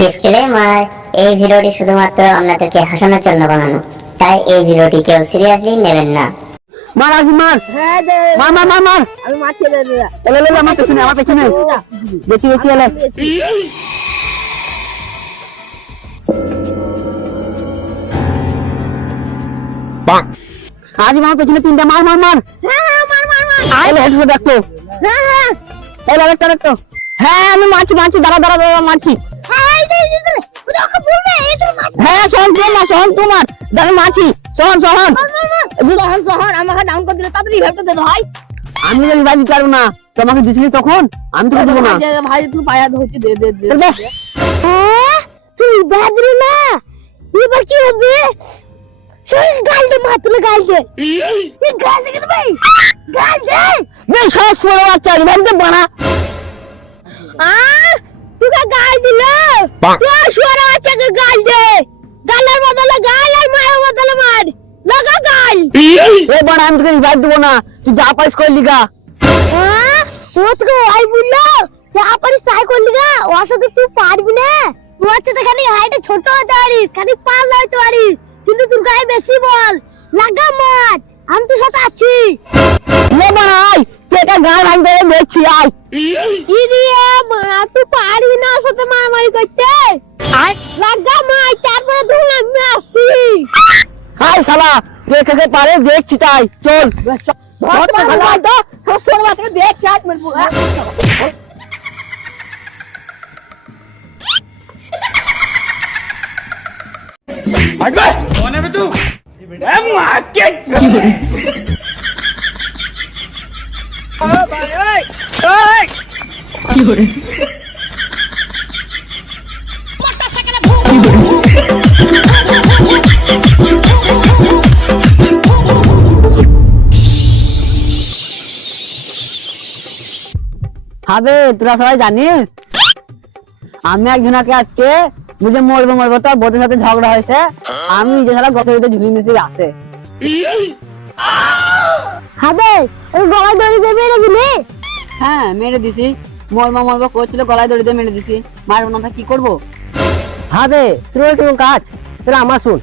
Disclaimer, এই ভিডিওটি শুধুমাত্র আপনাদেরকে হাসানোর জন্য বানানো, তাই এই ভিডিওটি কেউ সিরিয়াসলি নেবেন না। মার আজ মার। হ্যাঁ দে। মার মার মার মার। আমি মাছ ছেড়ে দিলাম। এলে এলে আমার পেছনে বেশি বেশি এলে। আজ আমার পেছনে তিনটা মার মার মার। হ্যাঁ হ্যাঁ মার মার মার। এলে হেডশট দেখো। হ্যাঁ হ্যাঁ। এলে আরেকটা। হ্যাঁ আমি মারছি দাঁড়া মারছি। হ্যাঁ এই দে ওটা ওকে বলবে এই তো মাছ। হ্যাঁ শোন তোমার দাঁড়া মারছি। শোন শহর আমাকে ডাউন করে দিলে তাড়াতাড়ি হেল্প দে ভাই। আমি যদি ভাই দিতে পারবো না, তোমাকে দিছিলি তখন আমি তোকে দেবো না। ভাই তুই পায়া ধরছি দে দে দে। চলবে। হ্যাঁ তুই বাদরি না। এবার কি হবে? শরীর গাল দে মাতুলে গাল দে। এই গাল দে কেন ভাই? গাল দে। বেশ সব ছোট বাচ্চা রিভাইন্ড বানা। তুই গাল দিলে তুই শুয়ার বাচ্চাকে গাল দে। গালের বদলে গাল আর মায়ের বদলে মার। লাগা গাল। এ বড় আমি তোকে রিভাইভ দেবো না, তুই যা পারিস কর লিগা। ও তোকে আই বললো যা পারিস তাই করলি গা। ওর সাথে তুই পারবি না। তুই হচ্ছে তো খালি হাইটে ছোট হতে পারিস, খালি পাল হতে পারিস, কিন্তু তোর গায়ে বেশি বল। লাগা মার, আমি তোর সাথে আছি। লে বড় আয়, তুই একটা গান ভাঙতে দেখছি আয়। ইরিয়া মা তুই পারবি না ওর সাথে মারামারি করতে। লাগা মার, তারপরে ধুন আমি আসি। হাই শালা, কে কে পারে দেখছি তাই চল। ধর শালা তো ছোট বাচ্চাকে দেখছি আজ মেরবো। हटवे कौन है बे तू ए मार के ओ भाई ओए কি করে হবে তোরা সবাই জানিস আমি একজনকে আজকে বুঝে মরবো তো বোধের সাথে ঝগড়া হয়েছে, আমি নিজে সারা গত ভিতরে ঝুলি নিচে আসে। হবে ওই গলায় দড়ি দিয়ে মেরে দিলি। হ্যাঁ মেরে দিছি, মরবো করছিল গলায় দড়ি দিয়ে মেরে দিছি, মারবো না কি করবো। হবে তুই একটু কাজ তোরা আমার শুন,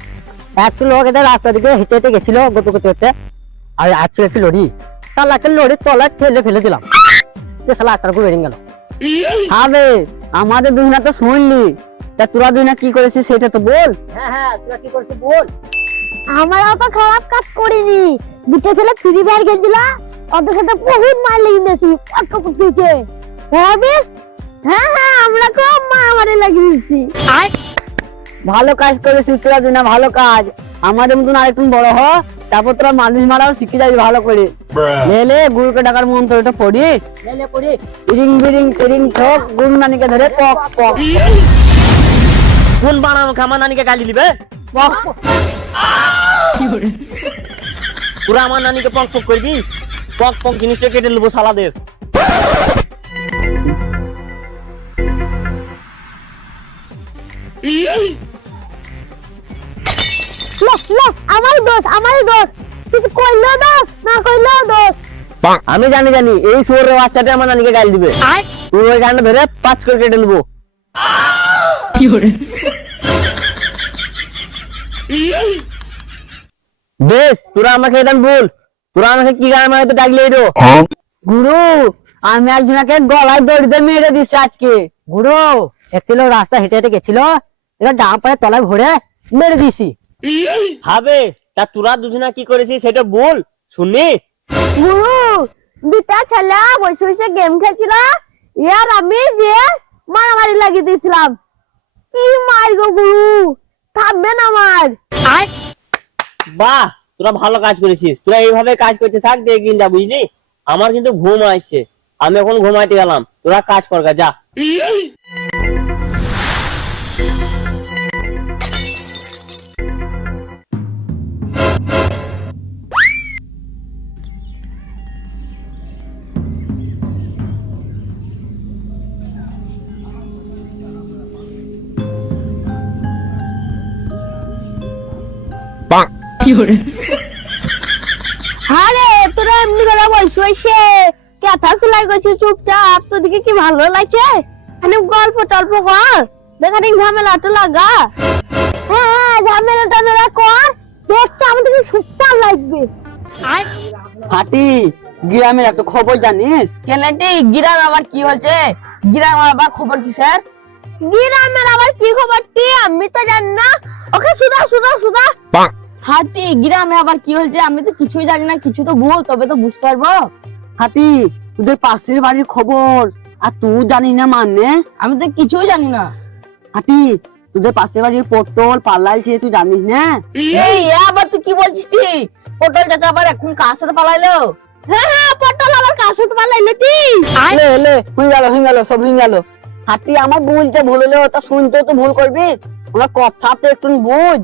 একটা লোক এটা রাস্তা দিকে হেঁটে হেঁটে গেছিল গত করতে আর আসছিল একটি লরি, তার একটা লরির তলায় ফেলে দিলাম, শালা আচার করে বেরিয়ে গেল। হবে আমাদের দুজনা তো শুনলি, তা তোরা দুজনা কি করেছিস সেটা তো বল। হ্যাঁ তোরা কি করেছিস বল। আমার অত খারাপ কাজ করিনি, দুটো ছেলে ফ্রি ফায়ার খেলছিল, ওদের সাথে বহুত মার লেগে গেছি, পটকা পটকিছে। হবে হ্যাঁ হ্যাঁ আমরা খুব মারামারি লাগিয়েছি। ভালো কাজ করেছিস তোরা দুজনা, ভালো কাজ। আমাদের মতন আরেকটু বড় হ, তারপর তোরা মানুষ মারাও শিখে যাবি ভালো করে। লে গুরুকে ডাকার মন্ত্রটা পড়ি, ইরিং বিরিং টিরিং ঠক, গুরু নানিকে ধরে পক পক। কোন বানানো খামা নানিকে গালি দিবে? পক পক। পুরা আমার নানিকে পক পক করবি? পক পক জিনিসটা কেটে নেবো সালাদের। আমারই দোষ কিছু কইলো দোষ না কইলো দোষ। আমি জানি এই শুয়োরের বাচ্চাটা আমার নানিকে গালি দিবে, তুই ওই গানটা ধরে পাঁচ করে কেটে নেবো। বেশ তোরা আমাকে এটা বল, তোরা আমাকে কি গান মারাতে ডাকলি এলো? গুরু আমি একজনকে গলায় দড়ি দিয়ে মেরে দিচ্ছি আজকে। গুরু একটি লোক রাস্তা হেঁটে হেঁটে গেছিল, এবার ডান পায়ে তলায় ভরে মেরে দিছি। হবে তা তোরা দুজনা কি করেছিস সেটা বল শুননি। গুরু দুটা ছেলে বসে বসে গেম খেলছিল, ইয়ার আমি যে মারামারি লাগিয়ে দিয়েছিলাম। কি মার গো গুরু, থামবেন আমার। বাহ তোরা ভালো কাজ করেছিস, তোরা এইভাবে কাজ করতে থাক দেখিন যা, বুঝলি? আমার কিন্তু ঘুম আসছে, আমি এখন ঘুমাইতে গেলাম, তোরা কাজ কর যা। আরে তোরা এমনি করে বসে বসে কথা সেলাই করছিস চুপচাপ, তোদিকে কি ভালো লাগছে? মানে গল্প টল্প কর। বেকারি ঝামেলা তো লাগা। হ্যাঁ ঝামেলা টামেলা কর, দেখতে আমাদের সুপার লাগবে। হাতি গ্রামের একটা খবর জানিস? কেনাটি গিরাম আবার কি হয়েছে? গিরাম আবার খবর কি স্যার? গ্রামের আবার কি খবর কি আমি তো জানি না। ওকে সুদা সুদা সুদা। হাটি গিরামে আবার কি হয়েছে? আমি তো কিছুই জানি না, কিছু তো বল তবে তো বুঝতে পারবো। হাতি তোদের পাশের বাড়ির খবর আর তুই জানিস না মানে? আমি তো কিছুই জানি না। হাতি তোদের পাশের বাড়ির পটল পাল্লাইছে তুই জানিস না? এই আবার তুই কি বলছিস তুই? পটল চাচা আবার এখন কার সাথে পালাইলো? হ্যাঁ পটল আবার কার সাথে পালাইলো কি? লে লে হয়ে গেল সব হয়ে গেল। হাতি আমার বলতে ভুল হলো, তা শুনতে তো ভুল করবি, আমার কথা তো একটু বুঝ।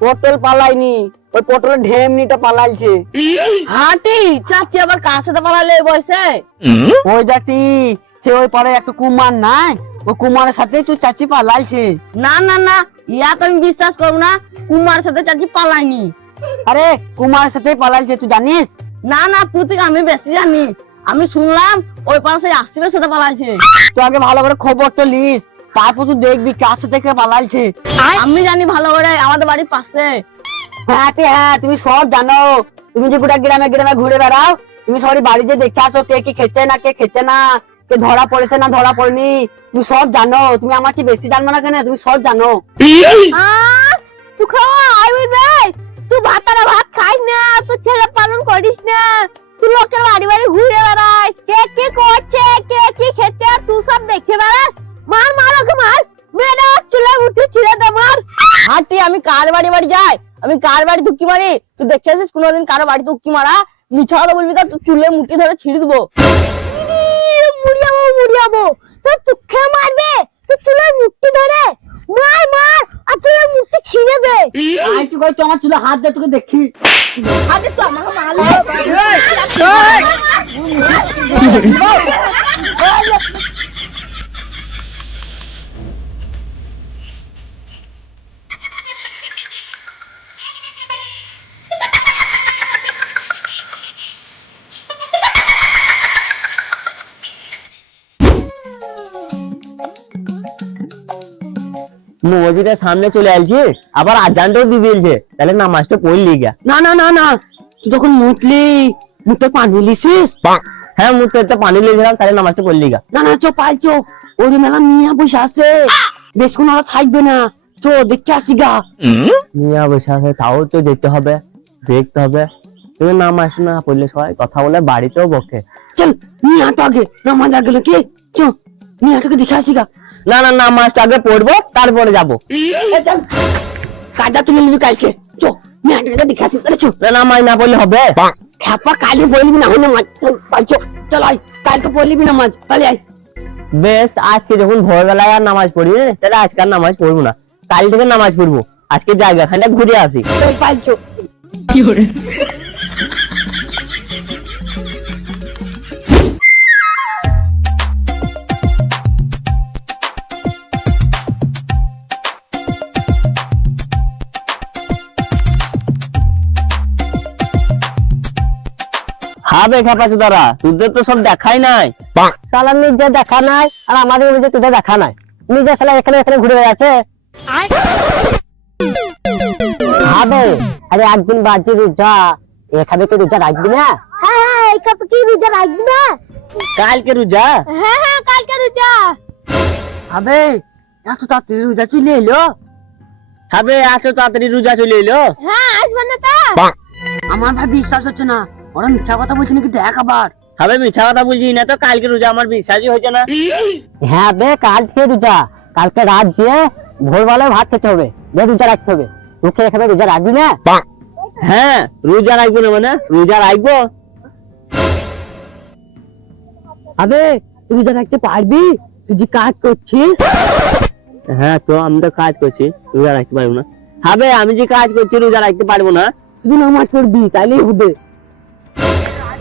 পটল পালাইনি, ওই পটলের ঢেমনিটা পালাইছে। হাটি চাচি আবার কার সাথে পালাইলো এই বয়সে? ওই জাতি সে ওই পারে একটা কুমার নাই, ওই কুমারের সাথে তুই চাচি পালাইছে। না না না, ইয়া তো আমি বিশ্বাস করবো না, কুমারের সাথে চাচি পালাইনি। আরে কুমারের সাথে পালাইছে তুই জানিস? না না, তুই থেকে আমি বেশি জানি। আমি শুনলাম ওই পাড়া সেই আসিফের সাথে পালাইছে। তুই আগে ভালো করে খবরটা লিস, তারপর তুই দেখবি কার সাথে কে পালাইছে। আমি জানি ভালো করে, আমাদের বাড়ির পাশে। হ্যাঁ তুমি সব জানো, তুমি যে গোটা গ্রামে গ্রামে ঘুরে বেড়াও, তুমি সবাই বাড়িতে দেখে আসো কে কি খেচ্ছে না কে খেচ্ছে না, কে ধরা পড়েছে না ধরা পড়েনি, তুমি সব জানো। তুমি আমার চেয়ে বেশি জানবো না কেন, তুমি সব জানো। তুই খাওয়া আইবি রে, তুই ভাতারা ভাত খাইস না, তুই ছেলে পালন করিস না, তুই লোকের বাড়ি বাড়ি ঘুরে বেড়াস, কে কি করছে কে কি খেচ্ছে তুই সব দেখে বেড়াস। মার মার ওকে মার, মেয়েরা চুলে উঠে ছিঁড়ে দে মার। হাটি আমি কার বাড়ি বাড়ি যাই, আমি কার বাড়ি তুকি মারি? তুই দেখে আসিস কোনোদিন কারো বাড়ি তুকি মারা? মিছা কথা বলবি তো তুই চুলে মুঠি ধরে ছিঁড়ে দেবো। মুড়িয়াবো তুই তুখে মারবে, তুই চুলের মুঠি ধরে মার মার আর চুলের মুঠি ছিঁড়ে দে। আই তুই কই তোমার চুলে হাত দে তোকে দেখি। হাটি তো আমাকে মারলো। মসজিদের সামনে চলে আসছে, আবার আজানটাও দিয়ে দিয়েছে, তাহলে নামাজটা পড়লি গা। না না না না, তুই যখন মুতলি মুতে পানি লিছিস? হ্যাঁ মুখ তো পানি লেগেছিলাম, তাহলে নামাজটা পড়লি গা। না না চো পাল চো, ওই যে মেলা মিয়া বসে আছে, বেশক্ষণ ওরা থাকবে না, চো দেখে আসি গা। মিয়া বসে আছে, তাও তো দেখতে হবে। তুমি নামাজ না পড়লে সবাই কথা বলে বাড়িতেও বকে। চল মিয়াটা আগে নামাজ আগে কি, চো মিয়াটাকে দেখে আসি গা। না না নামাজটা আগে পড়বো তারপরে যাবো। চল কাজা তুলে নিবি কালকে, চো মিয়াটাকে দেখে আসি। চো না নামাজ না পড়লে হবে? খাপা কালকে পড়লিবি না হয় নামাজ, চল চল আয় কালকে পড়লিবি নামাজ, পালি আয়। বেশ, আজকে যখন ভোরবেলায় আর নামাজ পড়ি তাহলে আজকে আর নামাজ পড়বো না, কাল থেকে নামাজ পড়বো। আজকে জায়গা খানটা ঘুরে আসি। চল পাল চো। হবে খাপাচ্ছে তারা, তোদের তো সব দেখাই নাই। সালা নিজে দেখা নাই আর আমাদের নিজে তোদের দেখা নাই, নিজে সালা এখানে এখানে ঘুরে বেড়াচ্ছে। হবে আরে একদিন বাজি রোজা, এখানে তো রোজা রাখবি না? হ্যাঁ এই কাপ কি রোজা রাখবি না? কালকে রোজা? হ্যাঁ কালকে রোজা। হবে এত তাড়াতাড়ি রোজা চলে এলো? হবে আসো তাড়াতাড়ি রোজা চলে এলো। হ্যাঁ আসবে না তা? আমার ভাই বিশ্বাস হচ্ছে না, ওরা মিথ্যা কথা বলছে নাকি দেখ আবার। হবে মিথ্যা কথা বলছি না তো, কালকে রোজা আমার বিশ্বাসই হয়েছে না। হ্যাঁ বে কালকে রোজা, কালকে রাত যে ভোরবেলায় ভাত খেতে হবে, রোজা রাখতে হবে। তোকে এখানে রোজা রাখবি না? হ্যাঁ রোজা রাখবো না মানে রোজা রাখবো। আবে তুই রোজা রাখতে পারবি? তুই যে কাজ করছিস। হ্যাঁ তো আমি তো কাজ করছি, রোজা রাখতে পারবো না? হবে আমি যে কাজ করছি রোজা রাখতে পারবো না? তুই নামাজ পড়বি তাইলেই হবে।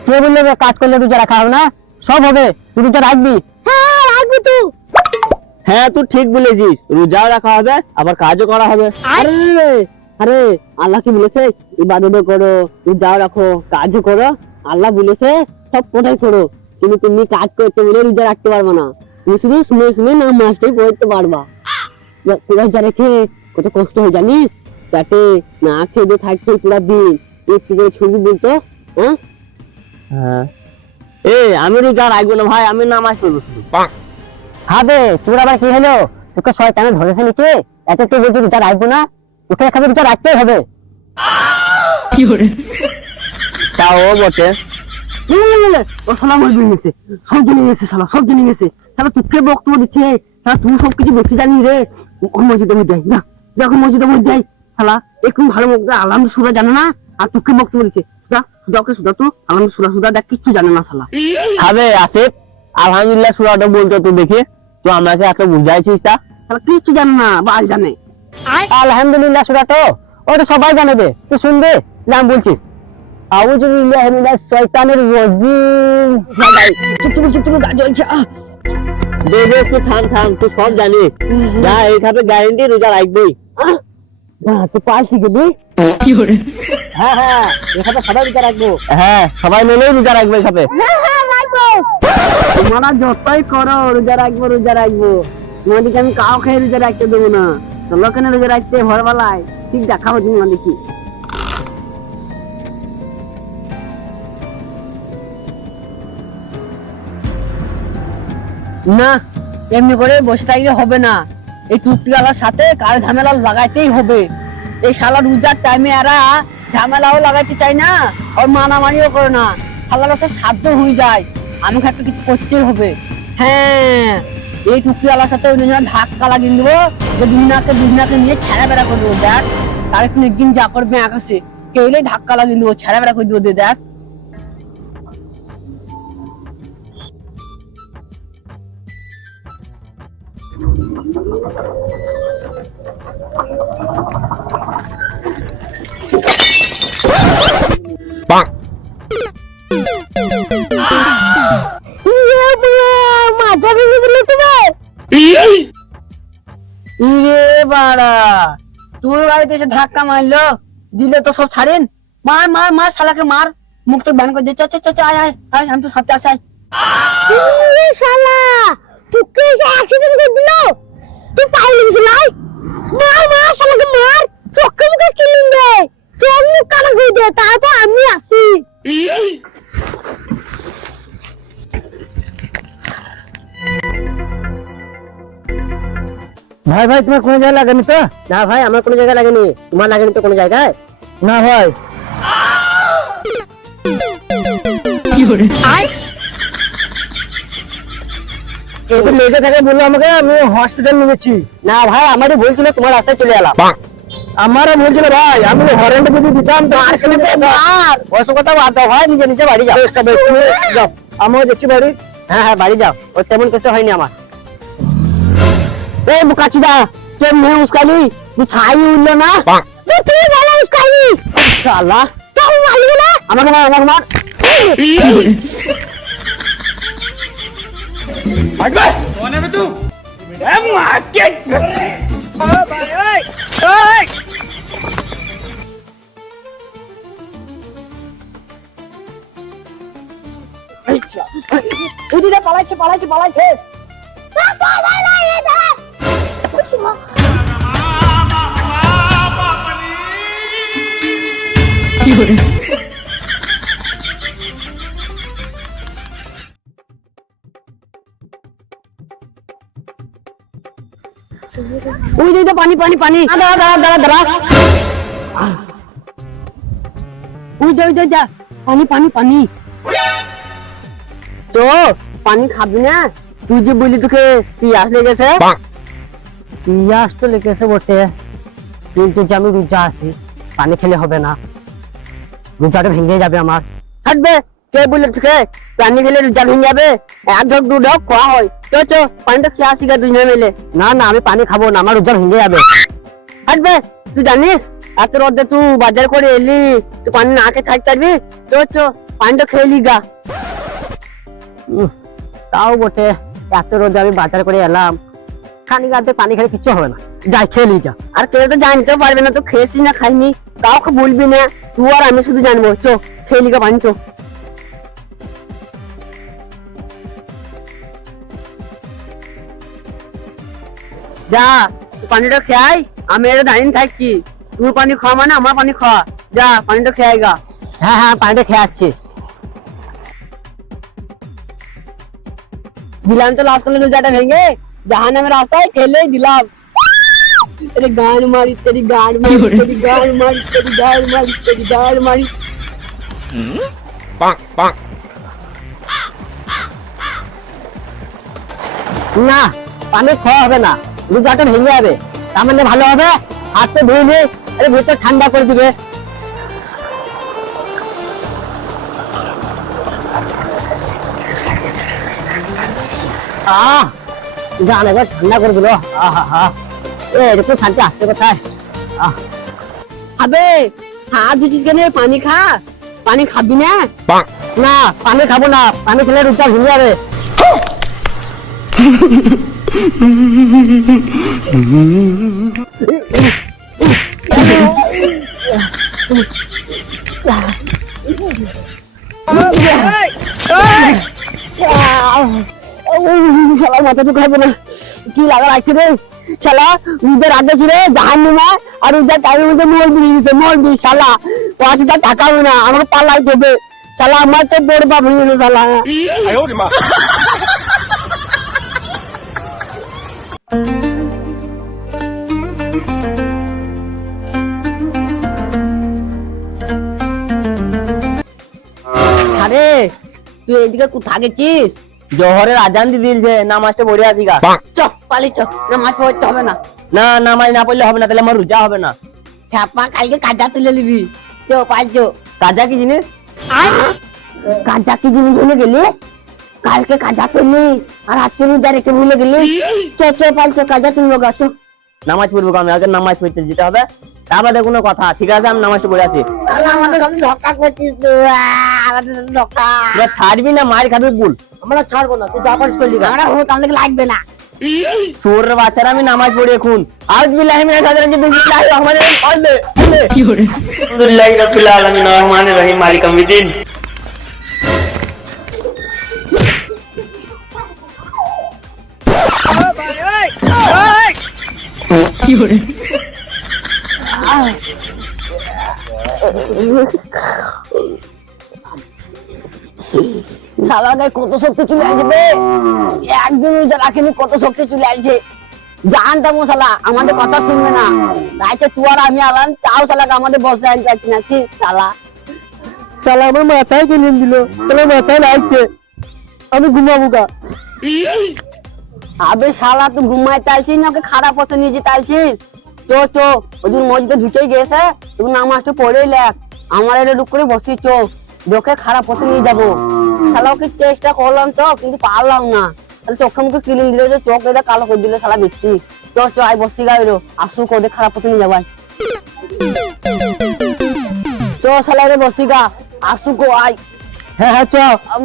কে বললে কাজ করলে রোজা রাখা হবে না? সব হবে, তুই রোজা রাখবি। হ্যাঁ রাখবি তুই। হ্যাঁ তুই ঠিক বলেছিস, রোজাও রাখা হবে আবার কাজও করা হবে। আরে আরে আল্লাহ কি বলেছে? ইবাদত করো, রোজাও রাখো, কাজও করো। আল্লাহ বলেছে সব কোটাই করো, কিন্তু তুমি কাজ করতে বলে রোজা রাখতে পারবে না, তুমি শুধু শুনে শুনে নামাজটাই পড়তে পারবা। রোজা রেখে কত কষ্ট হয় জানিস, পেটে না খেয়ে থাকছে পুরা দিন, তুই কি করে ছবি বলতো? হ্যাঁ হ্যাঁ এ আমি রোজা রাখবো না ভাই, আমি নামাজ পড়বো শুধু। হবে তোর আবার কি হলো? তোকে শয়তানে ধরেছে নাকি? এত তুই বলছিস রোজা রাখবো না, তোকে এখানে রোজা রাখতেই হবে। তাও বটে। ও শালা মজবুর গেছে, সব জেনে গেছে শালা, সব জেনে গেছে শালা, তোকে বক্তব্য দিচ্ছে শালা, তুই সবকিছু বেশি জানি রে। ওর মসজিদে মধ্যে যাই না, যখন মসজিদে মধ্যে যাই শালা একটু ভালো আলহামদুলিল্লাহ সুরা জানে না, আর তোকে বক্তব্য দিচ্ছে সুদা সুদা, ওকে সুদা তো আলহামদুলিল্লাহ সুদা দেখ কিচ্ছু জানে না শালা। হবে আসিফ, আলহামদুলিল্লাহ সূরাটা বলতো তো দেখি, তো আমাকে এত বুঝাইছিস তা? শালা কিচ্ছু জানে না, বাল জানে। আলহামদুলিল্লাহ সুরা তো ওটা সবাই জানে, বে তুই শুনবে নাম বলছিস। আউযু বিল্লাহি মিনাশ শাইতানির রাজিম। চুপ গাছ জ্বলছে। দে তুই থাম, তুই সব জানিস, যা এইভাবে গ্যারেন্টি রোজা রাখবি। তুই পাল্টি গেলি? হ্যাঁ এখানে সবাই রোজা রাখবো। হ্যাঁ সবাই মিলেই রোজা রাখবে এখানে। তোমরা যতই করো রোজা রাখবো, তোমাদেরকে আমি কাউ খেয়ে রোজা রাখতে দেবো না। চলো কেন রোজা রাখতে ভোরবেলায়, ঠিক দেখাবো তোমরা দেখি। না এমনি করে বসে থাকলে হবে না, এই টুকটিওয়ালার সাথে কার ঝামেলা লাগাইতেই হবে। এই শালা রোজার টাইমে এরা ঝামেলাও লাগাইতে চায় না, আর মানামানিও করে না, শালারা সব সাধ্য হয়ে যায়। আমাকে একটা কিছু করতেই হবে। হ্যাঁ এই টুকটিওয়ালার সাথে ওই জন্য ধাক্কা লাগিয়ে দেবো, যে দুজনাকে নিয়ে ছেড়া বেড়া করে দেবো। দেখ তার একটু একদিন যা করবে আকাশে কেউলেই ধাক্কা লাগিয়ে দেবো, ছেড়া বেড়া করে দেবো। দেখ ইরে বাড়া, তোর বাড়িতে এসে ধাক্কা মারলো, দিলে তো সব ছাড়েন। মার শালাকে মার, মুখ তো ব্যান করে দিয়ে। আয় আমি তো সাথে আসি। শালা তোকে এসে অ্যাক্সিডেন্ট করে দিল, তুই পাইলি লাই মার শালাকে মার, চোখে মুখে কিলিং দে, তোর মুখ কানা করে দে, তারপর আমি আসি। ভাই তোমার কোনো জায়গায় লাগেনি তো? না ভাই আমার কোনো জায়গায় লাগেনি। তোমার লাগেনি তো কোনো জায়গায়? না ভাই। লেগে থাকে বললো আমাকে, আমি হসপিটাল নিয়ে গেছি। না ভাই আমারও ভুল ছিল, তোমার রাস্তায় চলে এলাম। আমারও ভুল ছিল ভাই, আমি হরেনটা যদি দিতাম তো ওসব কথা বাদ দাও ভাই, নিজে বাড়ি যাও। যাও, আমিও যাচ্ছি বাড়ি। হ্যাঁ বাড়ি যাও, ওর তেমন কিছু হয়নি আমার। এই মুকাচিদা কেন মেয়ে উস্কালি, তুই ছাই উঠলো না, তুই বলা উস্কাইনি শালা তুই মারলি না আমাকে মার। हट बे, कौन है बे तू? ए मार के ওদিকে পালাইছে। ওই যে পানি দাঁড়া ওই যা পানি তো পানি খাবি না? তুই যে বললি তোকে পিয়াস লেগেছে। পিয়াস তো লেগেছে বটে, কিন্তু যে আমি রোজা আছি, পানি খেলে হবে না, রোজাটা ভেঙে যাবে আমার। হাঁটবে কে বললে তোকে পানি খেলে রোজা ভেঙে যাবে? এক ঢোক দু ঢোক খাওয়া হয়। চো পানিটা খেয়ে আসি গা দুজনে মিলে। না আমি পানি খাবো না, আমার রোজা ভেঙে যাবে। হাঁটবে তুই জানিস এত রোদে তুই বাজার করে এলি, তুই পানি না খেয়ে থাকতে পারবি? চো পানিটা খেয়ে লি গা। তাও বটে, এত রোদে আমি বাজার করে এলাম, খানি গাতে পানি খেলে কিছু হবে না, যাই খেয়ে লি গা। আর কেউ তো জানতেও পারবে না তো খেয়েছি না খাইনি, কাউকে বলবি না, তুই আর আমি শুধু জানবো। চো খেয়ে লি গা পানি, চো। যা তুই পানিটা খেয়াই, আমি এটা দাঁড়িয়ে থাকছি। তুই পানি খাওয়া মানে আমার পানি খাওয়া। যা পানিটা খেয়াই গা। হ্যাঁ হ্যাঁ, পানিটা খেয়ে আসছি। দিলাম তো লাস্ট কালে রোজাটা ভেঙে জাহান্নামের রাস্তায় ঠেলেই দিলাম। তেরি গান মারি, তেরি গান মারি, তেরি গান মারি, তেরি গান মারি, তেরি গান মারি। না, পানি খাওয়া হবে না, রোজাটা ভেঙে যাবে। তার মানে ভালো হবে হাত ধুয়ে নে, আরে ভেতর ঠান্ডা করে দিবে। জান একবার ঠান্ডা করে দিল। এরকম শান্তি আসছে কোথায়? আবে হাত ধুছিস কেন? পানি খা, পানি খাবি না? না, পানি খাবো না, পানি খেলে রোজা ভেঙে যাবে। শালা মাথাটুকু খাবো না, কি লাগা লাগছে রে। শালা রোজার আগে ছিল জাহান্নামে, আর রোজার টাইমের মধ্যে মোল বেরিয়ে গেছে, মোল বি। শালা পয়সা টাকা হবে না, আমার পালাই দেবে। শালা আমার তো বড় বাপ হয়ে গেছে শালা। আরে তুই এদিকে কোথা গেছিস? জোহরের আজান দিয়ে দিয়েছে, নামাজটা পড়ে আসি গা। চ পালি চ, নামাজ পড়তে হবে না। না, নামাজ না পড়লে হবে না, তাহলে আমার রোজা হবে না। ছাপা কালকে কাজা তুলে নিবি। চো পাল চো। কাজা কি জিনিস? কাজা কি জিনিস ভুলে গেলি? কালকে কাজা তুললি আর আজকে রোজা রেখে ভুলে গেলি। চো চো পাল চো, কাজা তুলবো গা চো। নামাজ পড়বো, আমি আগে নামাজ পড়তে যেতে হবে, তারপরে কোনো কথা। ঠিক আছে, আমি নামাজটা পড়ে আসি। তাহলে আমাদের সাথে ধক্কা করছিস তুই, আমাদের সাথে ধক্কা। তোরা ছাড়বি না, মার খাবি বল। আমরা ছাড়বো না, তুই যা পারিস করলি। আমরা হোক আমাদের লাগবে না। সুরের বাচ্চারা, আমি নামাজ পড়ি এখন। আউযুবিল্লাহি মিনাশ শাইতানির রাজিম, বিসমিল্লাহির রহমানির রহিম। আলহামদুলিল্লাহি রাব্বিল আলামিন, আর রহমানির রহিম, মালিক ইয়াউমিদ্দিন। শালাকে কত শক্তি চলে আসবে, একদিন রোজা রাখেনি কত শক্তি চলে আসছে। জানতাম ও শালা আমাদের কথা শুনবে না, রাইতে তুই আর আমি আলাম তাও শালাকে আমাদের বসে আনতে পারছি না। ছি শালা, শালা আমার মাথায় কেন দিল, শালা মাথায় লাগছে, আমি ঘুমাবো গা। আবে শালা তুই ঘুমাইতে আলছিস না ওকে খারাপ পথে নিয়ে যেতে আলছিস? চো চো, ওই মসজিদে ঢুকেই গেছে, তুই নামাজটা পড়েই লেখ। আমার এটা লুক করে বসি, চো ওকে খারাপ পথে নিয়ে যাবো। শালা ওকে চেষ্টা করলাম তো, কিন্তু পারলাম না। তাহলে চোখে মুখে ক্লিন দিলে যে চোখ এটা কালো করে দিলে শালা বেশি। চো চো আই বসি গাইলো, আসুক ওদের খারাপ পথে নিয়ে যাবাই। চো শালা রে বসি গা, আসুক আই। হ্যাঁ হ্যাঁ, চ।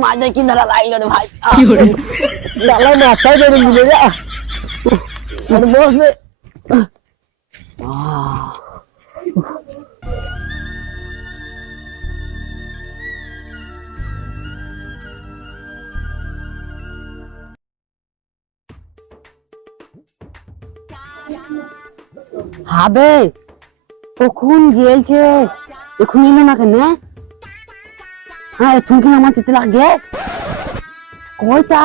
মাঝে কি ধরা লাগলো রে ভাই, শালা মাথায় ধরে দিলে রে। বসবে। হবে কখন গেলছে, এখন এলো না কেন? হ্যাঁ এখন কি আমার পিতে লাগে কয়টা?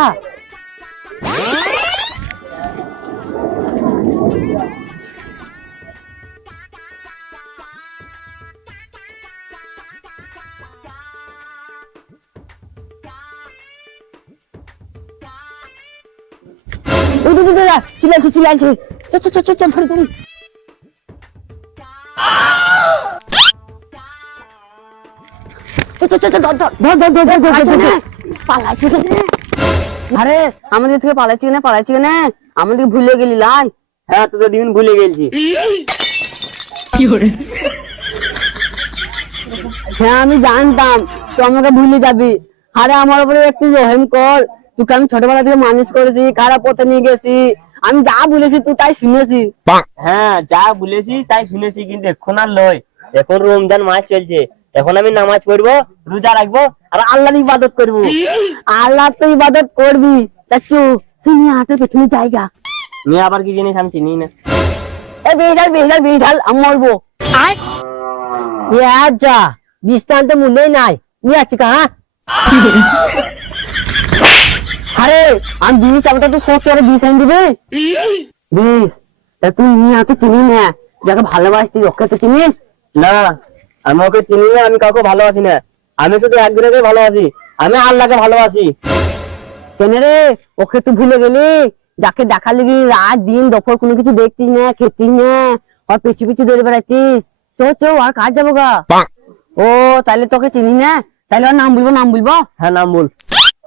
চিলাইছে চিলাইছে, চ চ চ চ চ ধরে ধরে। আরে আমাদের থেকে পালাইছি না, পালাইছি না, আমাদের ভুলে গেলি লাই। হ্যাঁ, তোদের দিন ভুলে গেছি। হ্যাঁ আমি জানতাম তুই আমাকে ভুলে যাবি। আরে আমার উপরে একটু রহিম কর, তোকে আমি ছোটবেলা থেকে মানুষ করেছি, খারাপ পথে নিয়ে গেছি, আমি যা বলেছি তুই তাই শুনেছিস। হ্যাঁ, যা বলেছি তাই শুনেছি, কিন্তু এখন আর লয়। এখন রমজান মাস চলছে, এখন আমি নামাজ পড়বো, রোজা রাখবো, আর আল্লাহর ইবাদত করবো। আল্লাহ তো ইবাদত করবি, চাচু শুনি হাটের পেছনে জায়গা। মেয়ে আবার কি জিনিস আমি চিনি না। বিষ ঢাল আমি মরবো যা বিষ তো আনতে মূল্যই নাই নিয়ে আছি কাহা আরে আমি বিষ চাবো তো সত্যি আরে বিষ আনি দিবি বিষ তা তুই নিয়ে তো চিনি না যাকে ভালোবাসতিস ওকে তো চিনিস না আমি ওকে চিনি না, আমি কাউকে ভালোবাসি না, আমি শুধু একজনকে ভালোবাসি, আমি আল্লাহকে ভালোবাসি। কেন রে ওকে তুই ভুলে গেলি যাকে দেখা লাগি রাত দিন দুপুর কোনো কিছু দেখতিস না খেতিস না আর পিছু পিছু দৌড়ে বেড়াচ্ছিস চো আর কাজ যাবো গা ও তাহলে তোকে চিনি না তাহলে ওর নাম বলবো হ্যাঁ নাম বল।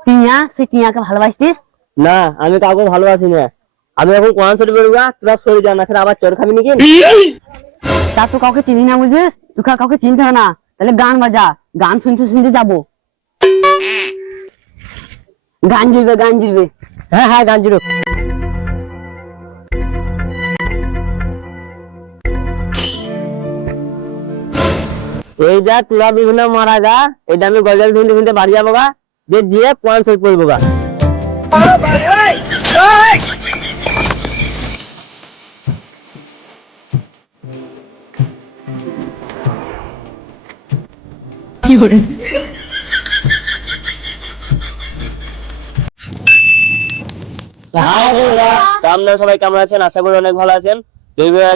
টিয়া সেই টিয়াকে ভালোবাসতিস না আমি কাউকে ভালোবাসি না, আমি এখন কোরআন শরীফ পড়বো, তোরা সরে যা না, আবার চোর খাবি নাকি? তা তুই কাউকে চিনি না বুঝিস তুই কাউকে চিনতে হবে না তাহলে গান বাজা গান শুনতে যাবো গান জুড়বে হ্যাঁ গান জুড়ো। এই যা তোরা বিভিন্ন মারা গা, এটা আমি গজল শুনতে বাড়ি যাবো গা, যে কোরআন শরীফ পড়বো গা। আপনারা সবাই কেমন আছেন? আশা করি অনেক ভালো আছেন।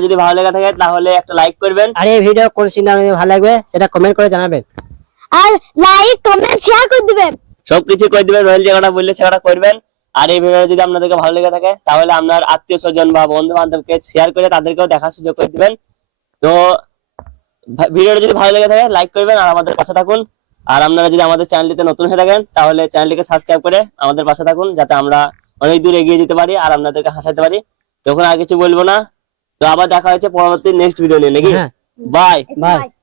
যদি ভালো লেগে থাকে তাহলে একটা লাইক করবেন, আর এই ভিডিও কোন সিন ভালো লাগবে সেটা কমেন্ট করে জানাবেন আর লাইক কমেন্ট শেয়ার করে দিবেন। সবকিছু করে দিবেন, রয়েল জায়গাটা বললে সেটা করবেন। আর এই ভিডিও যদি আপনাদেরকে ভালো লেগে থাকে তাহলে আপনার আত্মীয় স্বজন বা বন্ধু বান্ধবকে শেয়ার করে তাদেরকেও দেখার সুযোগ করে দিবেন। তো ভিডিওটা যদি ভালো লেগে থাকে লাইক করবেন আর আমাদের পাশে থাকুন। আর আপনারা যদি আমাদের চ্যানেলটিতে নতুন হয়ে থাকেন তাহলে চ্যানেলটিকে সাবস্ক্রাইব করে আমাদের পাশে থাকুন, যাতে আমরা অনেক দূর এগিয়ে যেতে পারি আর আপনাদেরকে হাসাতে পারি। তখন আর কিছু বলবো না, তো আবার দেখা হচ্ছে পরবর্তী নেক্সট ভিডিও নিয়ে নাকি? হ্যাঁ। বাই। বাই।